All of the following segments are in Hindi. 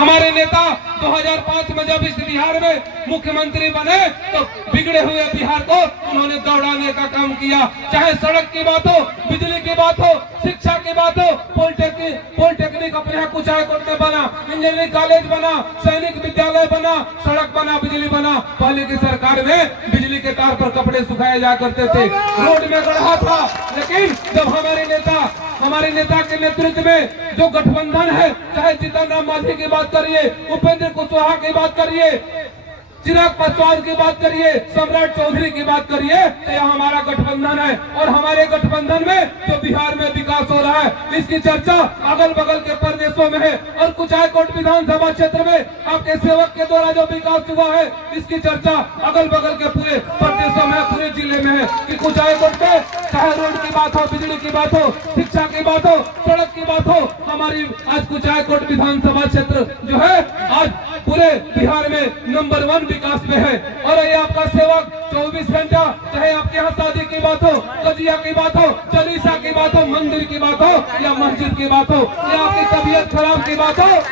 हमारे नेता 2005 में जब इस बिहार में मुख्यमंत्री बने तो बिगड़े हुए बिहार को उन्होंने दौड़ाने का काम किया। चाहे सड़क की बात हो, बिजली की बात हो, शिक्षा की बात हो, पॉलिटेक्निक अपने यहाँ कुचायकोट में बना, इंजीनियरिंग कॉलेज बना, सैनिक विद्यालय बना, सड़क बना, बिजली बना। पहले की सरकार में बिजली के तार पर कपड़े सुखाए जा करते थे, रोड में गड्ढा था। लेकिन जब हमारे नेता के नेतृत्व में जो गठबंधन है, चाहे जीतन राम मांझी की बात करिए, उपेंद्र कुशवाहा की बात करिए, चिराग पासवान की बात करिए, सम्राट चौधरी की बात करिए, तो यह हमारा गठबंधन है। और हमारे गठबंधन में जो बिहार में विकास हो रहा है, इसकी चर्चा अगल बगल के प्रदेशों में है। और कुचायकोट विधानसभा क्षेत्र में आपके सेवक के द्वारा जो विकास हुआ है, इसकी चर्चा अगल बगल के पूरे प्रदेशों में, पूरे जिले में है कि कुचायकोट में चाहे रोड की बात हो, बिजली की बात हो, शिक्षा की बात हो, सड़क की बात हो, हमारी आज कुचायकोट विधानसभा क्षेत्र जो है आज पूरे बिहार में नंबर 1 विकास में है। और ये आपका सेवक 24 घंटा, चाहे आपके यहाँ शादी की बात हो, कजिया की बात हो, चालीसा की बात हो, मंदिर की बात हो या मस्जिद की बात हो, या आपकी तबीयत खराब की बात हो,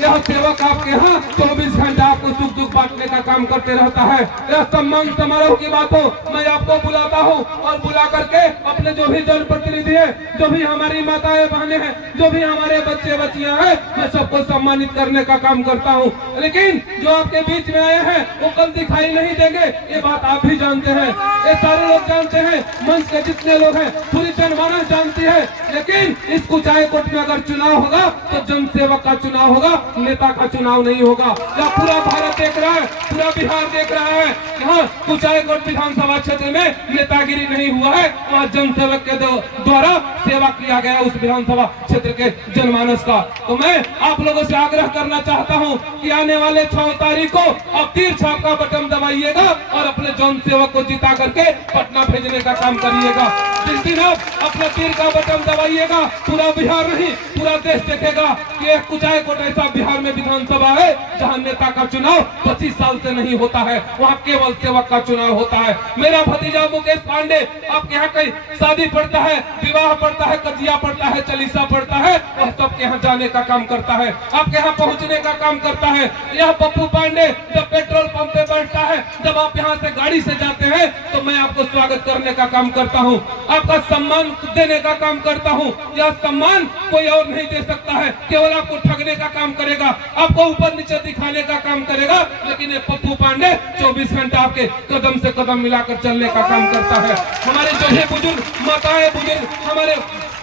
यह सेवक आपके यहाँ 24 घंटा आपको सुख दुख बांटने का काम करते रहता है। यह सम्मान समारोह की बात हो, मैं आपको बुलाता हूँ और बुला करके अपने जो भी जनप्रतिनिधि है, जो भी हमारी माताएं बहनें हैं, जो भी हमारे बच्चे बच्चियां हैं, मैं सबको सम्मानित करने का काम करता हूँ। लेकिन जो आपके बीच में आए हैं वो कल दिखाई नहीं देंगे, ये बात आप भी जानते हैं, ये सारे लोग जानते हैं, मंच के जितने लोग हैं, पूरी जनमानस जानती है। लेकिन इस कुचायकोट में अगर चुनाव होगा तो जनसेवक का चुनाव होगा, नेता का चुनाव नहीं होगा। या पूरा भारत देख रहा है, पूरा बिहार देख रहा है, यहाँ कुचायकोट विधानसभा क्षेत्र में नेतागिरी नहीं हुआ है, वहाँ जनसेवक के द्वारा सेवा किया गया उस विधानसभा क्षेत्र के जनमानस का। तो मैं आप लोगों से आग्रह करना चाहता हूँ कि आने वाले 6 तारीख को आप तीर छाप का बटन दबाइएगा और अपने जनसेवक को जिता करके पटना भेजने का काम करिएगा। जिस दिन आप अपना तीर का बटन दबाइएगा, पूरा बिहार नहीं पूरा देश देखेगा कि एक कुचायकोट ऐसा बिहार में विधानसभा है जहां नेता का चुनाव 25 साल से नहीं होता है, वहां केवल सेवक का चुनाव होता है। मेरा भतीजा मुकेश पांडे आपके यहाँ कहीं शादी पड़ता है, विवाह पड़ता है, कजिया पड़ता है, चालीसा पड़ता है, वह सबके यहाँ जाने का काम करता है, आपके यहाँ पहुँचने का काम करता है। यह पप्पू पांडे जब पेट्रोल पंप पे बैठता है, जब आप यहाँ से गाड़ी से जाते हैं तो मैं आपको स्वागत करने का काम करता हूँ, आपका सम्मान देने का काम करता हूँ। यह सम्मान कोई और नहीं दे सकता है, केवल आपको ठगने का काम करेगा, आपको ऊपर नीचे दिखाने का काम करेगा। लेकिन ये पप्पू पांडे 24 घंटा आपके कदम से कदम मिलाकर चलने का काम करता है। हमारे जो है बुजुर्ग माताएं, बुजुर्ग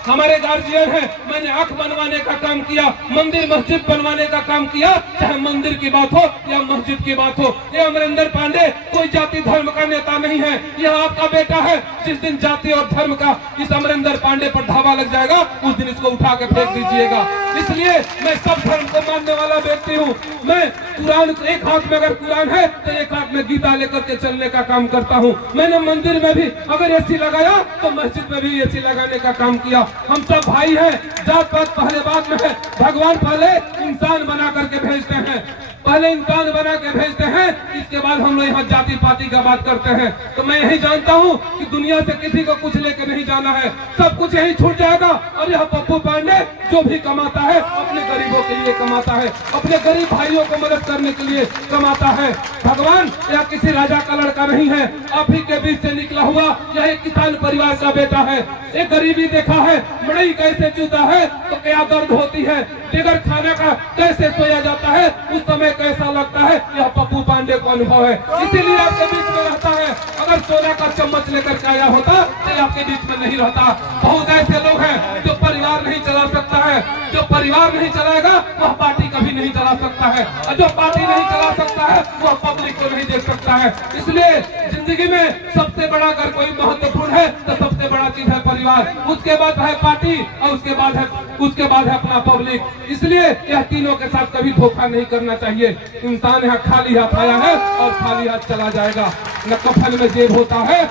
हमारे गार्जियन है, मैंने आंख बनवाने का काम किया, मंदिर मस्जिद बनवाने का काम किया, चाहे मंदिर की बात हो या मस्जिद की बात हो। ये अमरिंदर पांडे कोई जाति धर्म का नेता नहीं है, यह आपका बेटा है। जिस दिन जाति और धर्म का इस अमरिंदर पांडे पर धावा लग जाएगा, उस दिन इसको उठा के फेंक दीजिएगा। इसलिए मैं सब धर्म को मानने वाला व्यक्ति हूँ। मैं कुरान, एक हाथ में अगर कुरान है तो एक हाथ में गीता लेकर के चलने का काम करता हूँ। मैंने मंदिर में भी अगर एसी लगाया तो मस्जिद में भी एसी लगाने का काम किया। हम सब भाई हैं, जात पात पहले बाद में है, भगवान पहले इंसान बना करके भेजते हैं, पहले इंसान बना के भेजते हैं, इसके बाद हम लोग यहाँ जाति पाति का बात करते हैं। तो मैं यही जानता हूँ कि दुनिया से किसी को कुछ लेकर नहीं जाना है, सब कुछ यही छूट जाएगा। और यह पप्पू पांडे जो भी कमाता है अपने गरीबों के लिए कमाता है, अपने गरीब भाइयों को मदद करने के लिए कमाता है। भगवान यह किसी राजा का लड़का नहीं है, आप ही के बीच से निकला हुआ यह एक किसान परिवार का बेटा है। एक गरीबी देखा है, मड़ई कैसे चूता है तो क्या दर्द होती है, बगैर खाने का कैसे सोया जाता है, उस समय कैसा लगता है, यह पप्पू पांडे को अनुभव है। इसीलिए आपके बीच में रहता है। अगर सोना का चम्मच लेकर के आया होता तो आपके बीच में नहीं रहता। बहुत ऐसे लोग हैं जो परिवार नहीं चला सकता है, जो परिवार नहीं चलाएगा वह पार्टी कभी नहीं चला सकता है, और जो पार्टी नहीं चला सकता है वह पब्लिक को नहीं देख सकता है। इसलिए जिंदगी में सबसे बड़ा अगर कोई महत्वपूर्ण है तो सबसे बड़ा चीज है परिवार, उसके बाद है पार्टी और उसके बाद है अपना पब्लिक। इसलिए यह तीनों के साथ कभी धोखा नहीं करना चाहिए। इंसान यहाँ खाली हाथ आया है और खाली हाथ चला जाएगा। न कफन में जेब होता है,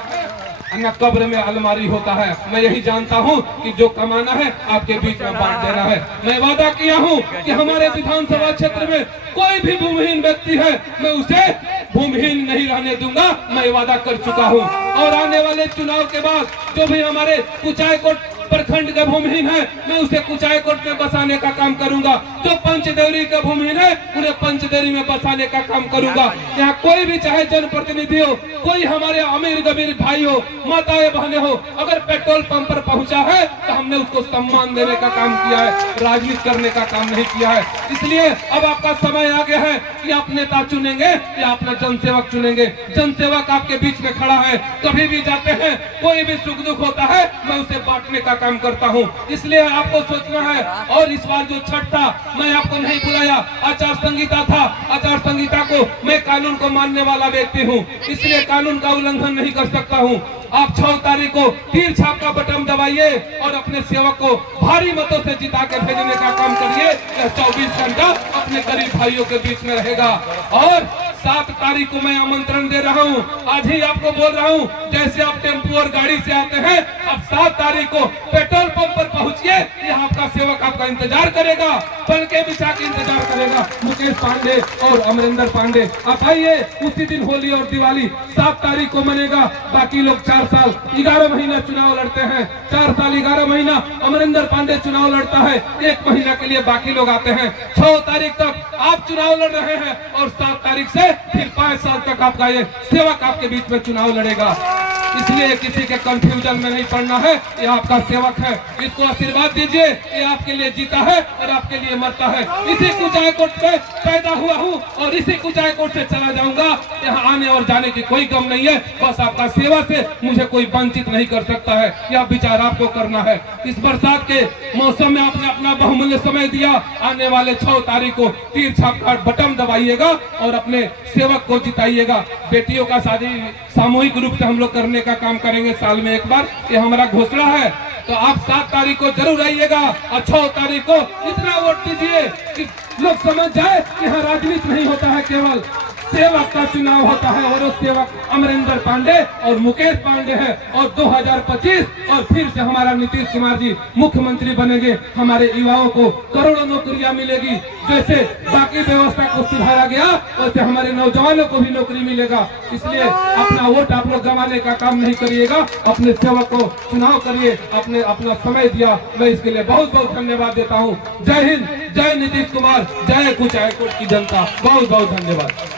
न कब्र में अलमारी होता है। मैं यही जानता हूँ कि जो कमाना है आपके बीच में बांट देना है। मैं वादा किया हूँ कि हमारे विधानसभा क्षेत्र में कोई भी भूमिहीन व्यक्ति है, मैं उसे भूमिहीन नहीं रहने दूंगा, मैं वादा कर चुका हूँ। और आने वाले चुनाव के बाद जो भी हमारे कुचायकोट प्रखंड का भूमिहीन है मैं उसे कुचायकोट में बसाने का काम करूंगा, जो पंचदेवरी का भूमिहीन है उन्हें पंचदेवरी में बसाने का काम करूंगा। यहाँ कोई भी चाहे जनप्रतिनिधि हो, कोई हमारे अमीर गरीब भाई हो, माताएं बहनें हो, अगर पेट्रोल पंप पर पहुंचा है तो हमने उसको सम्मान देने का काम किया है, राजनीति करने का काम नहीं किया है। इसलिए अब आपका समय आ गया है कि आप नेता चुनेंगे या अपना जनसेवक चुनेंगे। जनसेवक आपके बीच में खड़ा है, कभी भी जाते हैं, कोई भी सुख दुख होता है मैं उसे बांटने का काम करता हूं। इसलिए आपको सोचना है। और इस बार जो छठ था मैं आपको नहीं बुलाया, आचार संहिता था, आचार संहिता को मैं कानून को मानने वाला व्यक्ति हूं, इसलिए कानून का उल्लंघन नहीं कर सकता हूं। आप 6 तारीख को तीर छाप का बटन दबाइए और अपने सेवक को भारी मतों से जिता के भेजने का काम करिए। यह 24 घंटा अपने गरीब भाइयों के बीच में रहेगा। और 7 तारीख को मैं आमंत्रण दे रहा हूं, आज ही आपको बोल रहा हूं, जैसे आप टेम्पो और गाड़ी से आते हैं, अब 7 तारीख को पेट्रोल पंप पर पहुंचिए, यहाँ आपका सेवक आपका इंतजार करेगा, पलके बिछा के इंतजार करेगा। मुकेश पांडे और अमरिंदर पांडे आप आइए। उसी दिन होली और दिवाली 7 तारीख को मनेगा। बाकी लोग 4 साल 11 महीना चुनाव लड़ते हैं, 4 साल 11 महीना अमरिंदर पांडे चुनाव लड़ता है, 1 महीना के लिए बाकी लोग आते हैं। 6 तारीख तक आप चुनाव लड़ रहे हैं और 7 तारीख से फिर 5 साल तक आपका ये सेवक आपके बीच में चुनाव लड़ेगा। इसलिए किसी के कंफ्यूजन में नहीं पड़ना है, ये आपका सेवक है, इसको आशीर्वाद दीजिए। ये आपके लिए जीता है और आपके लिए मरता है। इसी कुचायकोट पे पैदा हुआ हूँ और इसी कुचायकोट से चला जाऊंगा। यहाँ आने और जाने की कोई गम नहीं है, बस आपका सेवा से मुझे कोई वंचित नहीं कर सकता है। यह विचार आपको करना है। इस बरसात के मौसम में आपने अपना बहुमूल्य समय दिया, आने वाले 6 तारीख को तीर छाप का बटन दबाइएगा और अपने सेवक को जिताइएगा। बेटियों का शादी सामूहिक रूप से हम लोग करने का काम करेंगे साल में एक बार, ये हमारा घोषणा है। तो आप 7 तारीख को जरूर आइएगा और 6 तारीख को इतना वोट दीजिए कि लोग समझ जाए कि यहाँ राजनीति नहीं होता है, केवल सेवक का चुनाव होता है। और सेवक अमरिंदर पांडे और मुकेश पांडे है। और 2025 और फिर से हमारा नीतीश कुमार जी मुख्यमंत्री बनेंगे। हमारे युवाओं को करोड़ों नौकरियां मिलेगी। जैसे बाकी व्यवस्था को सुधारा गया वैसे हमारे नौजवानों को भी नौकरी मिलेगा। इसलिए अपना वोट आप लोग गंवाने का काम नहीं करिएगा, अपने सेवक को चुनाव करिए। अपने अपना समय दिया, मैं इसके लिए बहुत बहुत धन्यवाद देता हूँ। जय हिंद, जय नीतीश कुमार, जय कुचायकोट की जनता। बहुत बहुत धन्यवाद।